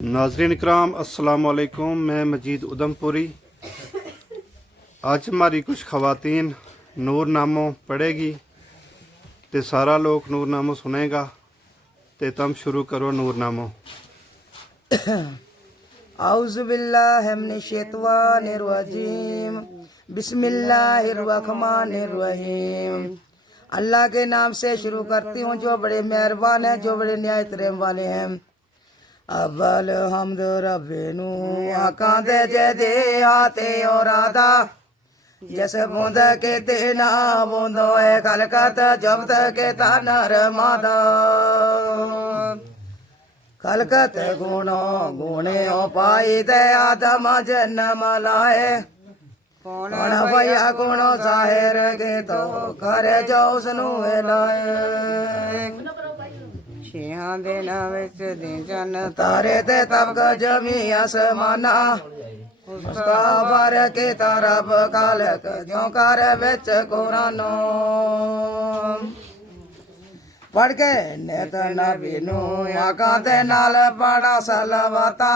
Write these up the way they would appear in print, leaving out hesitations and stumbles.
नाजरीन इकराम अस्सलाम वालेकुम। मैं मजीद उधमपुरी। आज हमारी कुछ ख़वातीन नूरनामों पढ़ेगी तो सारा लोग नूरनामों सुनेगा। तो तुम शुरू करो नूरनामों। औज़ु बिल्लाहि मिनश्शैतानिर रजीम बिस्मिल्लाहिर्रहमानिर्रहीम। अल्लाह के नाम से शुरू करती हूँ जो बड़े मेहरबान हैं, जो बड़े न्यायत रहम वाले हैं। अव्वल हमद रब्बिनू आका दे जे आते और आदा जैसे बूंद के तेना बूंदो है खलकत जब तक तानर मादा खलकत गुणो गुणे पाई दे आदम जन्म लाए कौन भैया गुणो जाहिर के तो करे जो उसनू लाए ਛੇਹਾਂ ਦਿਨਾਂ ਵਿੱਚ ਦੇ ਜਨ ਤਾਰੇ ਤੇ ਤਬਕ ਜਮੀ ਅਸਮਾਨਾ ਮੁਸਤਾਫਰ ਕੇ ਤਰਬ ਕਾਲਕ ਜੋ ਕਰ ਵਿੱਚ ਕੁਰਾਨੋ ਪੜ ਕੇ ਨੇਤ ਨਬੀ ਨੂੰ ਆਕਾਂ ਦੇ ਨਾਲ ਪੜਾ ਸਲਵਾਤਾ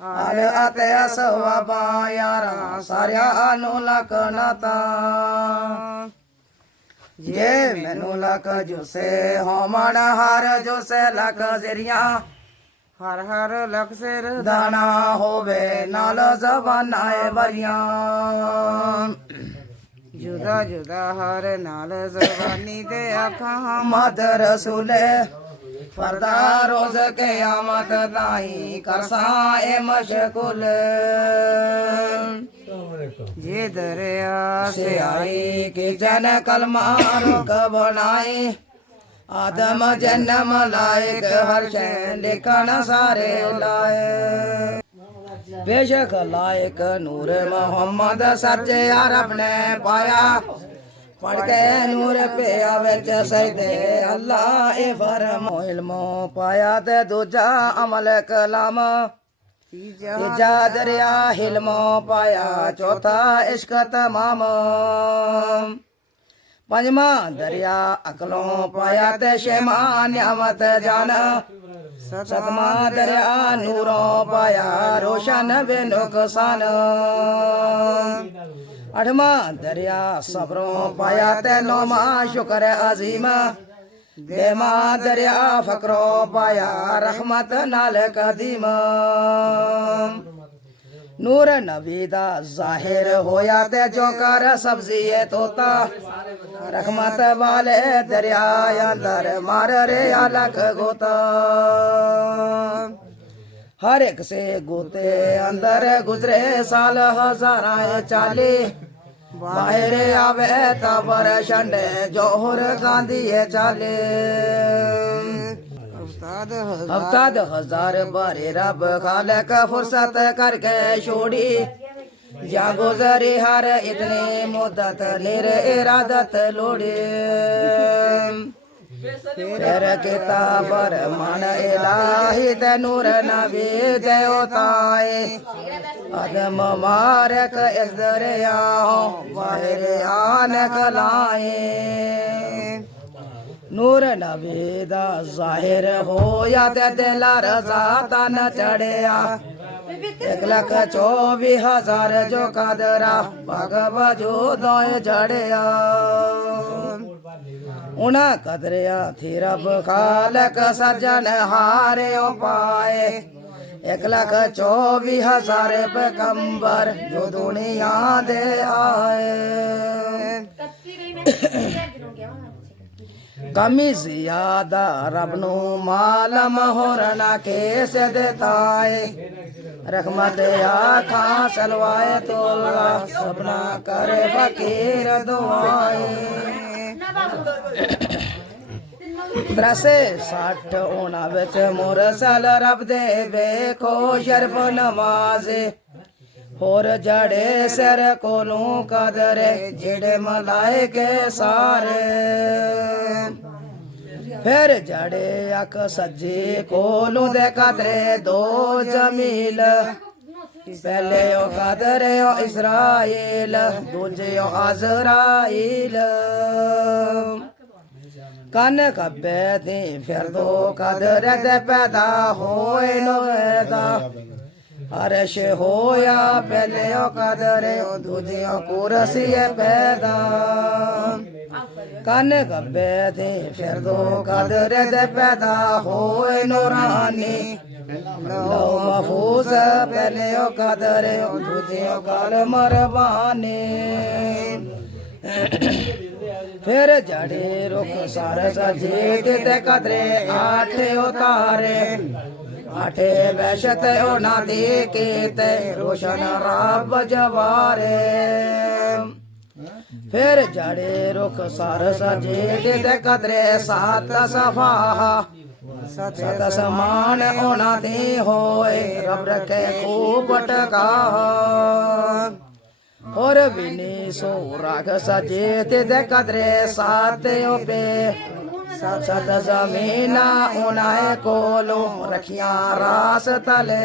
ਆਲੇ ਅਤੇ ਅਸਵਾਬਾ ਯਾਰਾਂ ਸਾਰਿਆਂ ਨੂੰ ਲਕਨਾਤਾ जे मैनू लक जोसे होमन हर जोसे लक जरिया हर हर लक सिर दाना होवे नाल जबानाए बरिया जुदा जुदा हर नाल जबानी दे आखा मद रसूले फरदा रोज के आमद ताई करसा ए मशगुल ये दरिया से आई कि जन कलमा रोक बनाई आदम जन्म लायक हर शय लिखन सारे लाए बेशक लायक नूर मोहम्मद सच्चे अरब ने पाया पढ़ के नूर पे विच सजदे अल्लाह ए फरमो इल्मो पाया ते दूजा अमल कलाम तीजा दरिया हिलमो पाया चौथा इश्क तमाम पंजवा दरिया अकलों पाया ते शेमा नियामत जान सतमा दरिया नूरों पाया रोशन बे नुकसान अठवा दरिया सब्रों पाया ते नौमा शुक्र अजीम देमा दरिया फकरो पाया रहमत नाल कदीम नूर नबी दा जाहिर होया ते जो कर सब्जी तोता रहमत वाले दरिया अंदर मार रे अलग गोता हर एक से गोते अंदर गुजरे साल हजारां चाली बाहर आवे तबर शंडे जोहर गांधी चाले हफ्ता हजार बारे रब खालक फुर्सत करके छोड़ी या गुजरी हर इतनी मुद्दत निर इरादत लोड़ी फिर किताब मन इलाही ते नूर नबी देवताए अदम मारक इस दरिया बाहर आन कलाए नूर नबी दा जाहिर होया ते दिल रजा तन चढ़िया 1,24,000 जो कदरा भग वजूदों जड़िया उना कदरिया थी रब खालक सजन हारे पाए 1,24,000 पैगंबर जो दुनिया दे आए कमी ज्यादा रब नू माल मोहर ना केस देताए रहमत आखा सलवाए तोला सपना करे फकीर दुआए 360 ओना विच मुरसल रब दे वेखो शरफ नवाजे होर जड़े सिर कोलों कदरे जेड़े मलाइके सारे फिर जड़े अक सज्जे कोलों दे कदरे दो जमील पहले ओ कदरे ओ इसराइल दूजे ओ अजराइल ਕੰਨ ਖੱਬੇ ਤੇ ਫਿਰ ਦੋ ਕਦਰ ਦੇ ਪੈਦਾ ਹੋਏ ਨੋਦਾ ਅਰਸ਼ ਹੋਇਆ ਪਹਿਲੇ ਉਹ ਕਦਰ ਉਹ ਦੂਜਿਆਂ ਕੁਰਸੀ ਪੈਦਾ ਕੰਨ ਖੱਬੇ ਤੇ ਫਿਰ ਦੋ ਕਦਰ ਦੇ ਪੈਦਾ ਹੋਏ ਨੂਰਾਨੀ ਲੋ ਮਹਫੂਜ਼ ਪਹਿਲੇ ਉਹ ਕਦਰ ਉਹ ਦੂਜਿਆਂ ਕਲ ਮਰਵਾਨੀ फिर जड़े रुख सार सजे ते कदरे आठे उतारे आठे वैशत ओना दे के ते रोशन रब जवारे फिर जड़े रुख सार सजे ते कदरे सात सफा सत समान ओना दे होए रब रखे खूब टका और बिनी सो राग सजे ते कदरे साते पे सत जमीना उनाए कोलो रखिया रास तले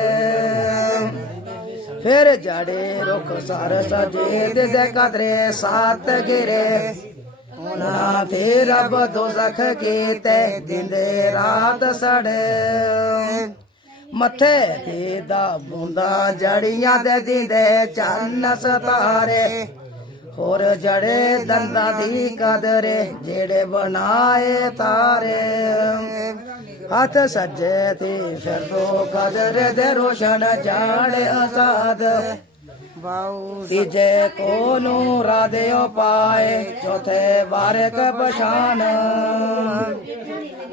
फिर जड़े रुख सार सजे ते कदरे सात गिरे उना थे रब दोजख के ते दिंदे रात सड़े मथे ते दा बूंदा जड़ियां दे दिंदे चन्न सतारे होर जड़े दंदा दी कदरे जेड़े बनाए तारे हाथ सज्जे ते फिर दो कदर दे रोशन जाड़े आजाद तीजे को नूरा दे पाए चौथे बारक पशान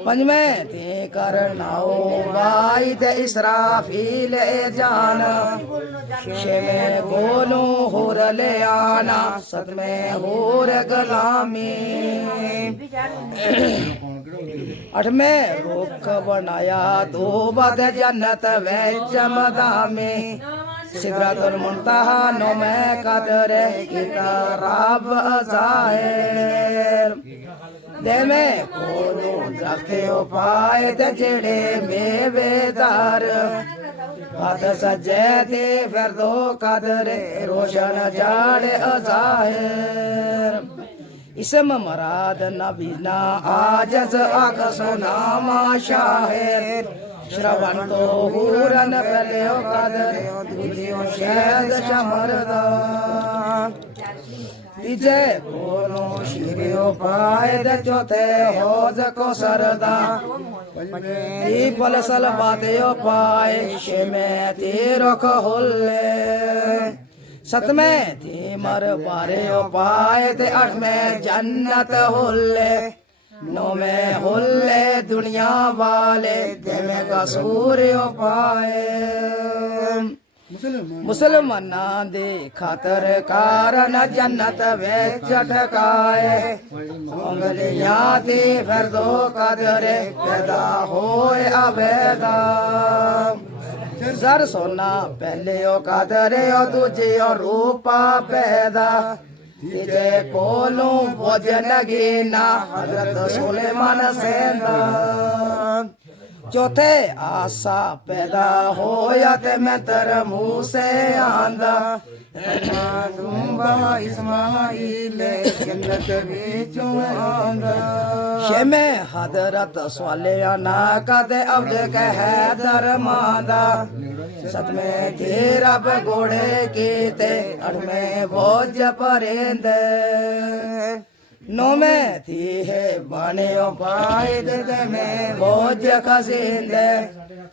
पंजवें ते करनाओ वाई ते इसराफील जान छेवें गोलू होर ले आना सतवें होर गुलामी अठवें रुख बनाया दो बद जन्नत विच मदामी सिदरतुल मुंतहा नौमे कदर कीता रब ज़ाहिर देवे कोनू दरख्ते पाए ते जेड़े मेवेदार हाथ सज्जे ते फिर दो कदर रोशन जाड़े ज़ाहिर इसम मराद नबीना आजज आख सोनामा शाहिर श्रवण तो हूरन पहले कदर दूजियों शहद शमरदा तीजे कोलो शिरियो पाए दे चौथे होज को सरदा ती पलसल बातेयो पाए शेमे तीरो को हुल्ले सतमें थी मर बारे पाए ते अठमें जन्नत हुल्ले नौमे हुल्ले दुनिया वाले देवे का सूर्य पाए मुसलमाना दे खातर कारण जन्नत विच ठकाए उंगलियां ते फिर दो कदरे पैदा होए अबेदा जर सोना पहले ओ कदरे ओ दूजे ओ रूपा पैदा तीजे कोलू भोजन गिना हजरत सुलेमान सेंदा चौथे आसा पैदा होया ते मैं तेरे मुंह से आंदा इस्माइल जन्नत विचों आंदा शेमे हजरत स्वाले ना कदे अब्द कह दरमादा सतमें थे रब घोड़े कीते अठमें बोझ परेंदे नौमे थी है बाने पाए दे में बोझ खसींदे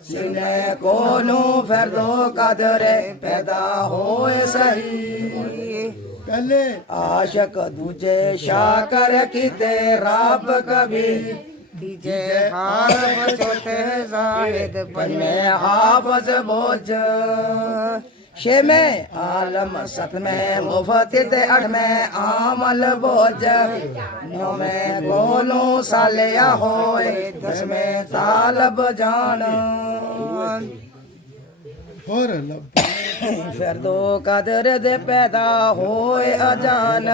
सीने कोनू फिर दो कदरे पैदा होए सही पहले आशक दूजे शाकर कीते रब कभी तीजे हार चौथे जाहिद पंजवें हाफज बोझ छेमे आलम सतमें मुफतित अठमें आमल बोझ नौमें गोलू सालिया होए दसवें तालब जान फिर दो कदर दे पैदा होए अजान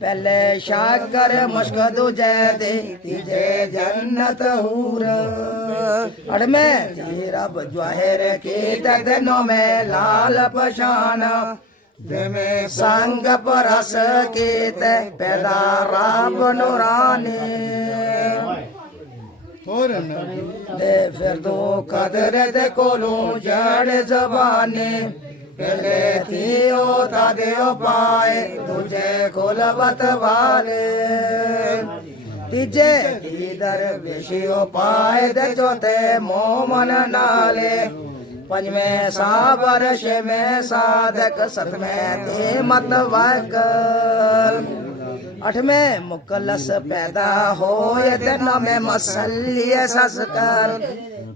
पहले शाकर मुश्क दूजे दे तीजे जन्नत हूर अठमें रब जवाहिर की तकदनों में लाल पशान संग परस कीते पैदा रब नूरानी दे फिर दो कदर दे कोलों जड़ जबानी पहले थी ओ तादे ओ पाए तुझे कोलबत वाले तीजे दर विषयो पाए दे चौथे मोमन नाले पंजवें साबर छेवें साधक सतवें ते मत वकल अठवें मुकलस पैदा होए ते नवें मसलिए ससकर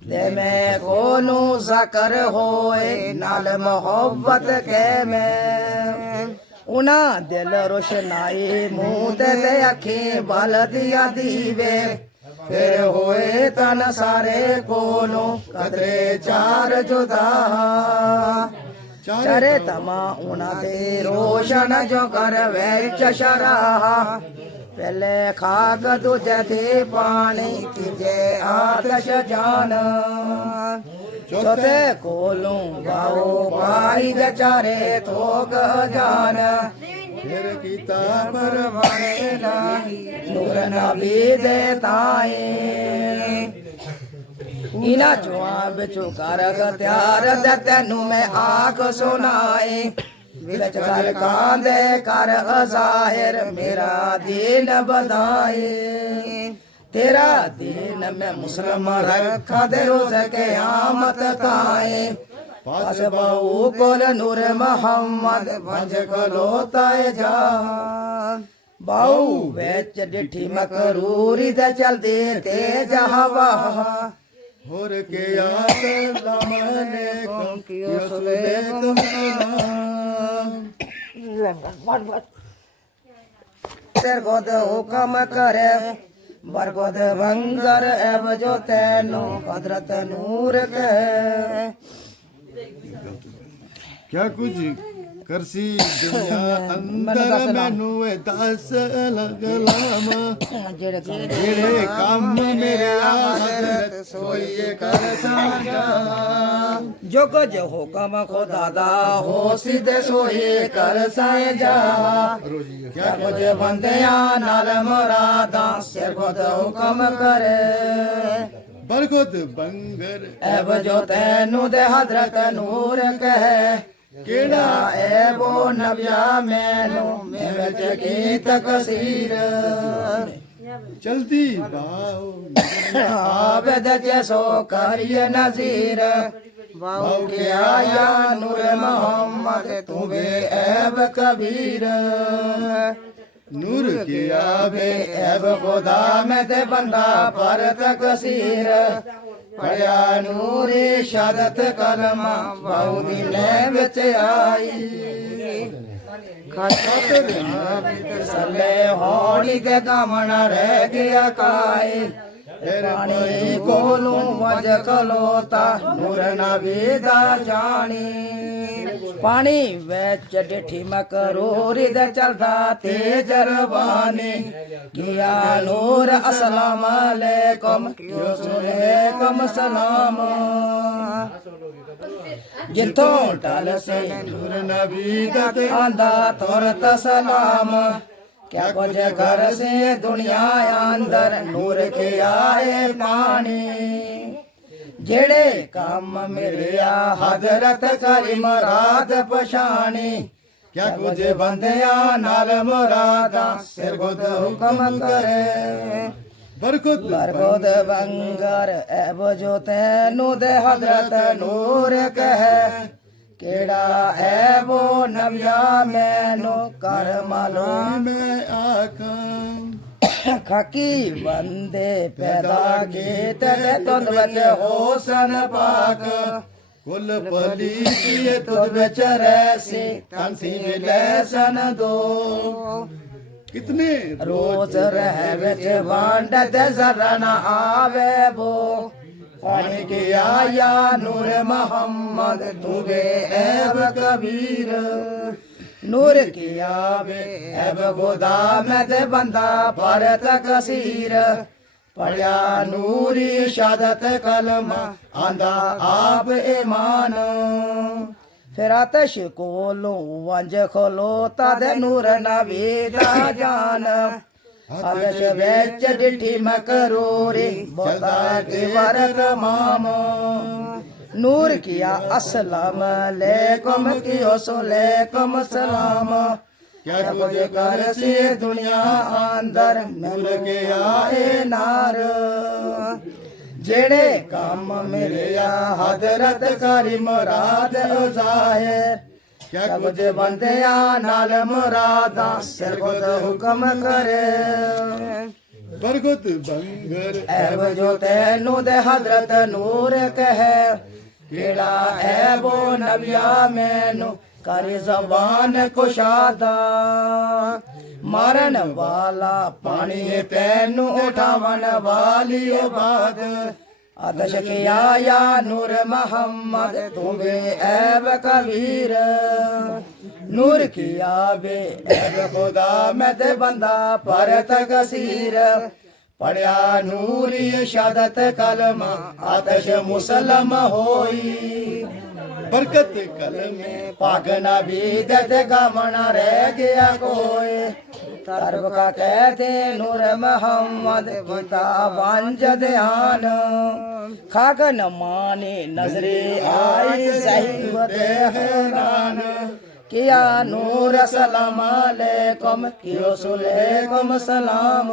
ते में कोनू ज़कर होए नाल मोहब्बत के में उना दिल रोशनाई मुंह ते अखी बल दिया दीवे फिर होए तन सारे कोलों कदरे चार जुदा चरे तमा उना दे रोशन जो कर वेच शराह पहले खाक तुझे थे पानी तुझे आतश जान चौथे कोलों गाओ पाई दे चारे थोक जान फिर किताब परवाने नाही नूर नबी दे ताए इना जवाब चुकार त्यार दे तेनू मैं आख सुनाए विच गल कांदे कर अज़ाहिर मेरा दीन बधाए तेरा दीन में मुस्लिम रखा दे रोज के आमत ताए पास बाऊ कोल नूर मोहम्मद भंज खलोता जहान बाऊ वेच डिठी मकरूरी दे चल दे तेज हवा होर के याद लमने को कियो सुबे को तेर गोद हुक्म करे बरगोद बंगर एव जो तैनो कदरत नूर कहे क्या कुछ करसी दुनिया अंदर मैनू दस अलग लामा जेड़े काम मेरे आदत सोइए कर साजा जो कुछ हुक्म खुदा दा हो सीधे सोए कर साजा क्या कुछ बंदियां नाल मुरादा सिर खुद हुक्म करे बरगद बंगर एव जो तैनू दे हजरत नूर कहे केड़ा है वो नबिया मैनू में विच की तकसीर चलती बाओ आबद जैसो करिए नजीर बाऊ के आया नूर मोहम्मद तुम्हे ऐब कबीर नूर की आबे ऐब खुदा में ते बंदा पर तकसीर पढ़िया नूरी शहादत कलमा बाऊ दिले विच आई सले होली ते कामना रह गया काए पानी कोलू वज खलोता नूर नबी दा जानी पानी विच डिठी मकरूरी दे चलदा तेज रवानी किया नूर अस्सलाम अलैकुम कियो सुलेकुम सलाम जिथों टल से नूर नबी दा आंदा तुरत सलाम क्या कुछ घर से दुनिया अंदर नूर के आए पानी जेड़े काम मेरे हजरत करी मुराद पछानी क्या कुछ बंदिया नाल मुरादा सिर खुद हुक्म करे बरगुद बंगर एब जो तैनू दे हजरत नूर कहे केड़ा है वो नबिया मैनू कर मालूम मैं आका खाकी बंदे पैदा कीते ते तुद विच होसन पाक कुल पली तुद विच रहसी तंसी लैसन दो कितने रोज रह विच वांड ते जरा न आवे वो पानी के आया नूर मोहम्मद तुगे ऐब कबीर नूर की आवे ऐब खुदा में ते बंदा पर तकसीर पढ़िया नूरी शहादत कलमा आंदा आप ईमान फिर आतश कोलो वंज खोलो तद नूर नवीदा जान आतश वेच डिठी मकरूरी बोता के वरक माम नूर किया अस्सलाम अलैकुम कियो सुलैकुम सलाम क्या कुछ कर से दुनिया अंदर नूर के आए नार जेड़े काम मेरे हजरत करी मुराद जाहिर क्या कुछ बंदिया नाल मुरादा सिर खुद हुक्म करे बरगुत बंगर ऐब जो तैनू दे हजरत नूर कहे केड़ा ऐबो नबिया मैनू करी जबान कुशादा मारन वाला पानी तैनू उठावन वाली बात आदश किया या नूर मोहम्मद तुम्हें ऐब कबीर नूर किया बे ऐब खुदा मैं ते बंदा पर तकसीर पढ़िया नूरी शहादत कलमा आतश मुसलम होई बरकत कलमे पाक नबी दे गमना रह गया कोई तरब का कहते नूर मोहम्मद पिता वंज ध्यान खागन माने नजरे आई सही हैरान किया नूर सलाम अलैकुम कियो सुलैकुम सलाम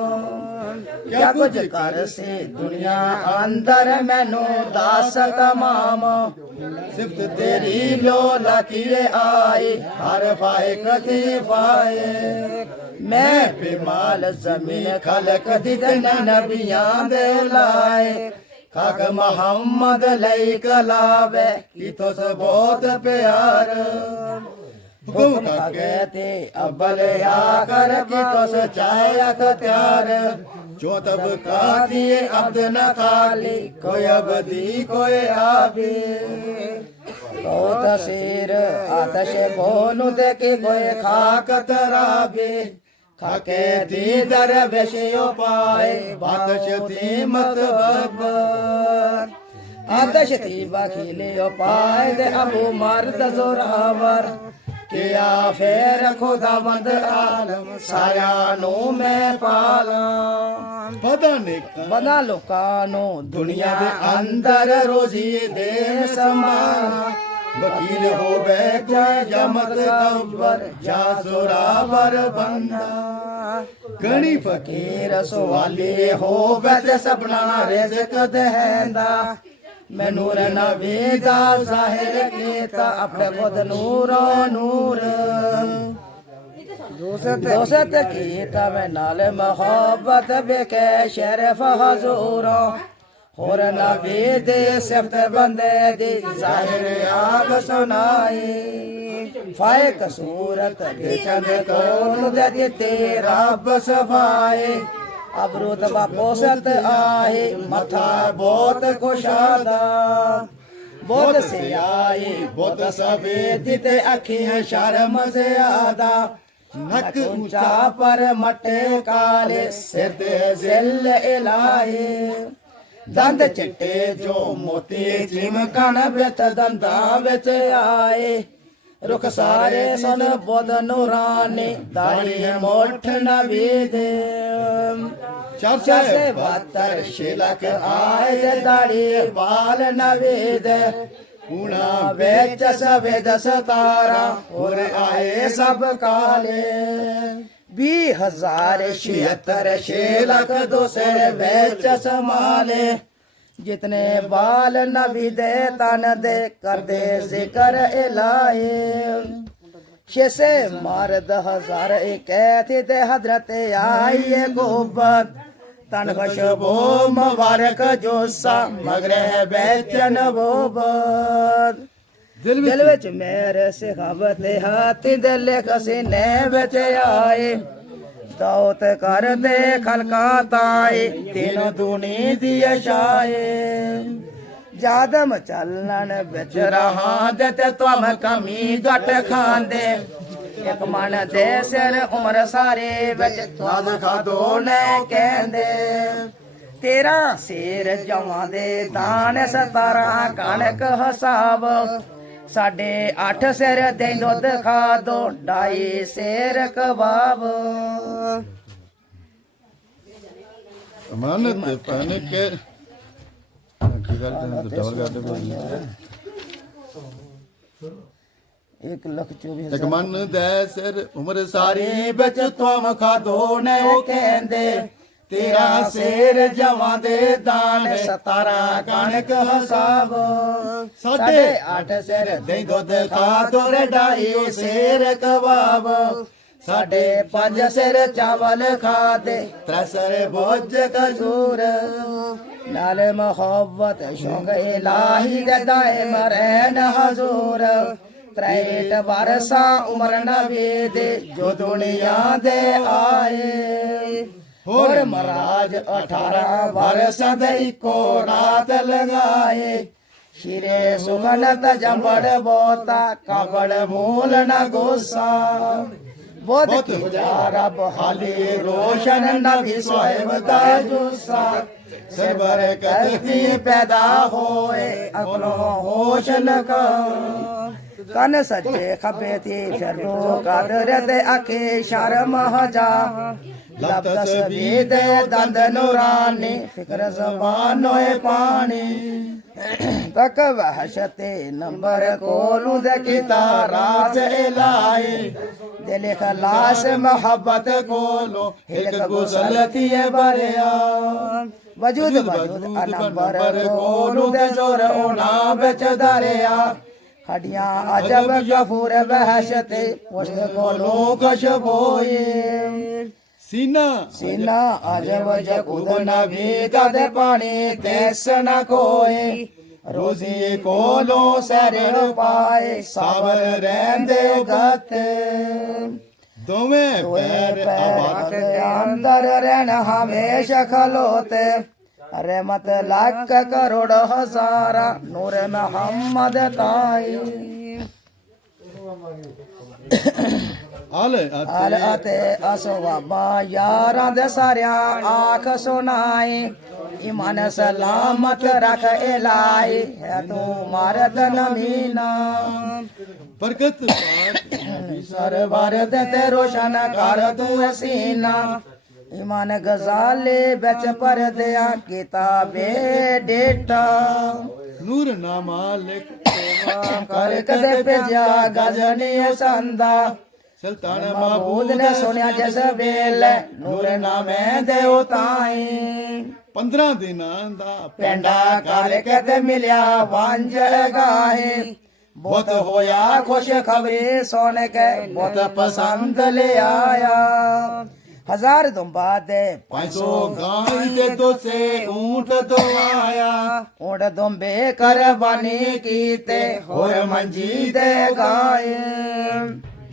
क्या कुछ कर से दुनिया अंदर मैनू दास तमाम सिफ्त तेरी लोला किए आई हर फाए कथी फाए मैं बेमाल जमीन खलक दिदन नबियां दे लाए खाक मोहम्मद लई कलावे की तो बहुत प्यार हुक्म का कहते अब्बल आकर की तो सचाए अख्तियार जो तब काती अब्द न खाली कोई अबदी कोई आबी तो तसीर आतश बोलू दे के कोई खाक तराबी खाके दी दर बेशियो पाए बातश थी मत बबर आतश थी बखीले पाए दे अबू मर्द जोरावर किया फेर खुदावंद आलम साया नो मैं पाला बना लोकानो दुनिया दे अंदर रोजी दे समान वकील हो बैठा या मत कब्बर या जोरावर बंदा गणी फकीर सवाली हो बैठे सबना रिज़्क देंदा मैं नूर नबी दा जाहिर कीता अपने खुद नूरो नूर दोस्त कीता मैं नाल मोहब्बत बेके शरफ हजूरो और नबी दे सिफ्त बंदे दी जाहिर आग सुनाई फायक सूरत दे चंद कौन दे तेरा बसफाए अब रुतबा पोसत आए मथा बहुत कुशादा बहुत से आए बहुत सफेद ते अखियां शर्म से आदा नक ऊंचा पर मटे काले सिर ते जिल इलाही दंद चिट्टे जो मोती चिमकन बिच दंदा बिच आए रुख सारे सन बुध नूरानी दाढ़ी मोठ नबी दे से बहत्तर शिलक आए दाढ़ी बाल नबी दे ऊना बेच सफेद सतारा और आए सब काले 20,076 शिलक दूसरे बेच समाले जितने बाल नबी दे तन दे कर दे जिक्र इलाही 6 से मर्द 1001 दे हजरत आई गोबत तन खुशबू मुबारक जोसा मगरे बेचन बोबत दिल विच मेरे सिखावत हाथी दे लेख सीने विच आए दाऊत कर दे खलका ताए तीनों दूनी दी शाए जादम चलन बिच रहा दे ते तुम कमी घट खांदे एक मन दे सिर उम्र सारे बिच स्वाद खादो ने कहंदे 13 सिर जवां दे दान 17 कणक हिसाब साढ़े 8 सिर दही दुध खा दो 2.5 सिर कबाब अमानत पन के की गल डबल करते पे 1,24,000 एक मन दे सिर उम्र सारी बिच तुम खादो ने कहंदे तेरा सिर जवां दे दान 17 कणक हिसाब 8.5 सिर दही दुध खादो रे 2.5 सिर कबाब 5.5 सिर चावल खादे 3 सिर बोझ खजूर नाल मोहब्बत शौक इलाही दे दायम रहन हजूर 63 बरसा उम्र नबी दे जो दुनिया दे आए और महाराज 18 बरस दे इको रात लगाए शिरे सुगनत जंबड़ बोता कबड़ मूल न गुस्सा बोध किया रब हाली रोशन नबी सोहेब दा जुस्सा सरबर करती पैदा होए अकलो होश लगा कन सज्जे खबे थी फिरो कदर दे अखे शर्म हजा लब तस्बीह दे दंद नूरानी फिक्र ज़बान होए पानी तक वहशते नंबर कोलू दे कितारात इलाही दिल खलास मोहब्बत कोलो एक गुसलती बरिया वजूद नंबर कोलू दे जोर ओना बिच दरिया हड्डियां अजब गफूर वहशते पुष्ट कोलो खुशबोए सीना अजब जकुद नबी दे पानी तेस न कोए रोजी कोलो सर पाए सावर रहंदे गत दोवें पैर आबाद अंदर रहन हमेशा खलोते रहमत लाख करोड़ हजारा नूर मोहम्मद ताई अल अते असवाबा यारां दे सारिया आख सुनाए ईमान सलामत रख इलाही है तू मारत नमीना बरकत पाक सरवर ते रोशन कर तू सीना ईमान गजाले बच पर दिया किताबे डेटा नूर ना मालिक कर कदे भेजा गजनी संदा सुल्तान महबूद ने सुनिया जिस वेले नूर नामे देवताई 15 दिनां दा पेंडा करके ते मिलिया वंज गाहे बहुत होया खुश खबरी सोने के बहुत पसंद ले आया 1000 दुम्बा दे 500 गाय के दो से ऊंट दवाया ऊंट दुम्बे कुर्बानी कीते होर मंजी दे गाए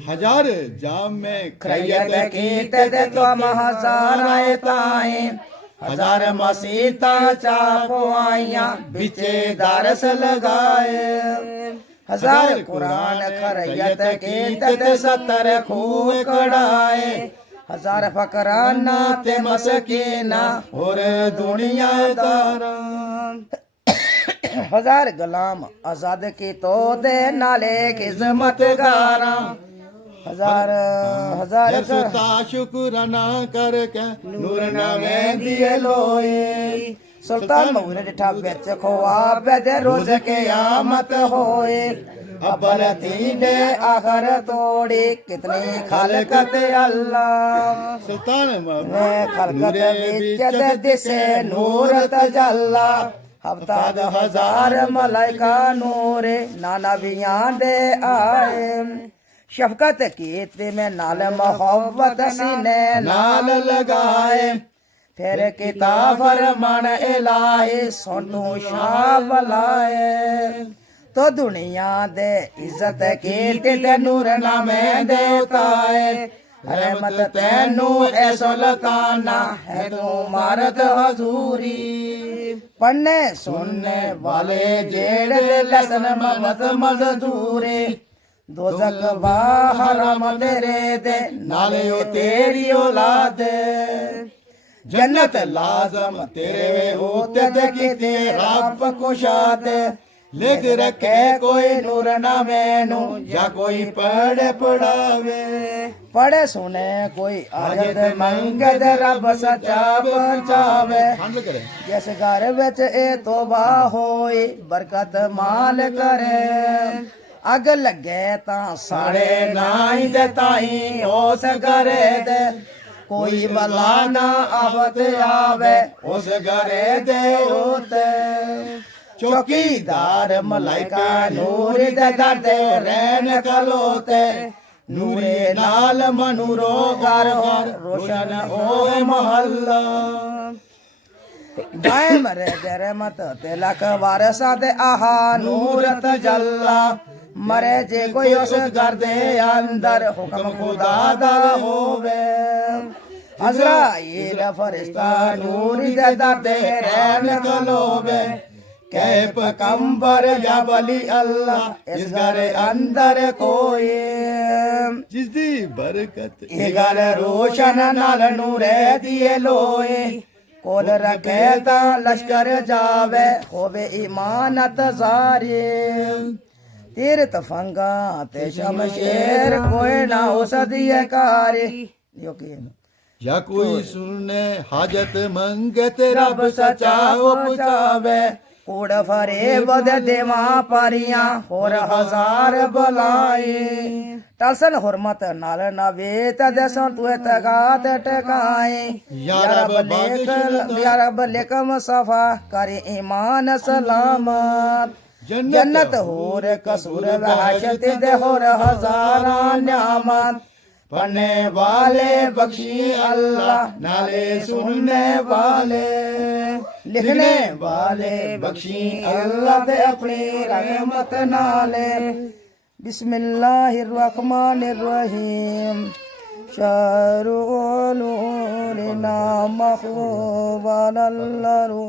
1000 जाम में खैयत कीते ते तुम 1000 आए ताए 1000 मसीता चापुआइया बिचे दरस लगाए 1000 कुरान खरयत कीते ते 70 खूह कढ़ाए 1000 फकराना ते मसकीना और दुनियादारा 1000 गुलाम आजाद की तो दे नाले खिजमत गारा 1000 सुता शुक्राना करके नूर नामे दिए लोए सुल्तान मऊद डिठा बेच खोआ बेदे रोज के आमत होए अब्बल तीने आखर तोड़ी कितनी खलकत अल्लाह सुल्तान मैं खलकत विच दिसे नूर तजल्ला हफ्ता 1000 मलाइका नूरे नाना बियां दे आए शफकत कीते में नाल मोहब्बत सीने नाल लगाए फिर किताब फरमान इलाही सोनू शाह बलाए तो दुनिया दे इज्जत कीते ते नूर नामे देवताए रहमत तैनू ए सुल्ताना है तू मारत हजूरी पढ़ने सुनने वाले जेड़े लसन मत मजदूरे दोजक बाहरम तेरे दे नाले ओ तेरी औलाद जन्नत लाजम तेरे होते ते किते रब कुशाद ਲਿਖ ਰੱਖੇ ਕੋਈ ਨੂਰ ਨਾ ਮੈਨੂੰ ਜਾਂ ਕੋਈ ਪੜ੍ਹ ਪੜਾਵੇ पढ़े सुने कोई आयत मंगे ते रब सच्चा बचावे ਠੰਡ ਕਰੇ जिस घर विच ए तोबा होई बरकत माल करे अग लगे तां साड़े नाई दे ताई उस घरे दे कोई बला ना आवत आवे ਉਸ ਘਰੇ ਦੇ ਉਤੇ चौकीदार मलाइका नूर दे दर दे रहन खलोते नूरे नाल मनूरो घर और रोशन होए महल्ला जाए मरे तेरे मत तिलक वारसा दे आहा नूर तजल्ला मरे जे कोई उस घर दे अंदर हुक्म खुदा दा होवे अज़राइल फरिश्ता नूर दे दर दे रहन खलोवे कह पकंबर या बली अल्लाह इस घर अंदर कोई ਜਿਸ ਦੀ ਬਰਕਤ ये घर रोशन नाल नूरे दिए लोए कोल रखे ता लश्कर जावे होवे इमानत जारी तीर तफंगा ते शमशेर कोई ना हो सदिए कारी यो की ਜਾਂ ਕੋਈ ਸੁਣੇ ਹਾਜਤ ਮੰਗੇ ਤੇ ਰੱਬ ਸੱਚਾ ਉਪਜਾਵੇ कूड़ फरे बद देवा पारियां होर हजार बलाई टलसन हुरमत नाल नवे तदसन तू तगात टकाए या रब लेकम सफा करे ईमान सलामत जन्नत होर कसूर वहशत दे होर हजारा न्यामत पढ़ने वाले बख्शी अल्लाह नाले सुनने वाले लिखने वाले बख्शी अल्लाह दे अपनी रहमत नाले बिस्मिल्लाहिर्रहमानिर्रहीम शरुल उलना महबूबल्लाहु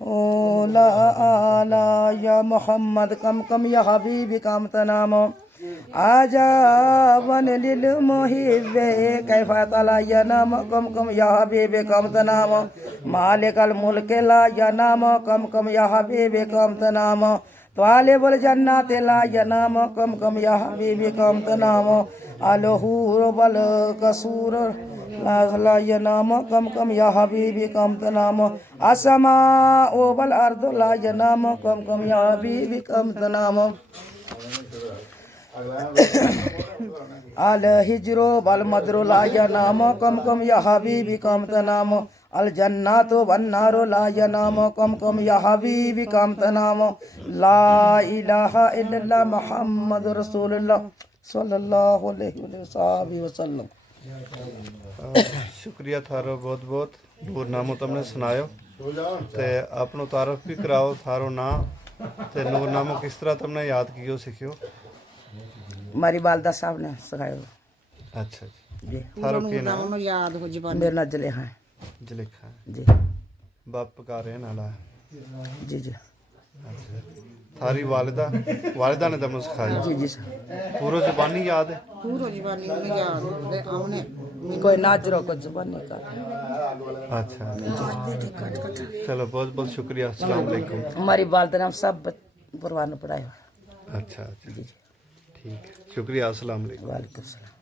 ओला आला या मोहम्मद कम कम या हबीबी कम तनाम आजा वन लिल मोहिबे कैफा तला या नाम कम या हबीबे कम तनाम मालिक अल मुल्क ला या नाम कम या हबीबे कम तनाम तालिबुल जन्नत ला या नाम कम या हबीबे कम तनाम अलहूर बल कसूर ला या नाम कम या हबीबी कम तनाम असमा ओ बल अर्द ला या नाम कम या हबीबी कम तनाम अल हिजरो बल मदरो ला या नाम कम या हबीबी कम तनाम अल जन्नतो वन्नारो ला या नाम कम या हबीबी कम तनाम ला इलाहा इल्लल्लाह मुहम्मद रसूलुल्लाह सल्लल्लाहु अलैहि वसल्लम शुक्रिया थारो बहुत बहुत नूरनामो तुमने सुनायो ते अपनो तारफ भी कराओ थारो ना ते नूरनामो किस तरह तुमने याद कियो सीखियो हमारी वालदा साहब ने सिखाया अच्छा जी थारो की नाम मेरा नाम जुलेखा है जुलेखा जी बाप का रहने वाला जी जी अच्छा थारी वालिदा ने तुमने सिखाया जी जी सर पूरा जुबानी याद है कोई नाजरो को जुबानी का अच्छा चलो बहुत बहुत शुक्रिया अस्सलाम वालेकुम हमारी वालदा ने सब परवान पढ़ाया अच्छा अच्छा ठीक है शुक्रिया अस्सलाम वालेकुम वालेकुम सलाम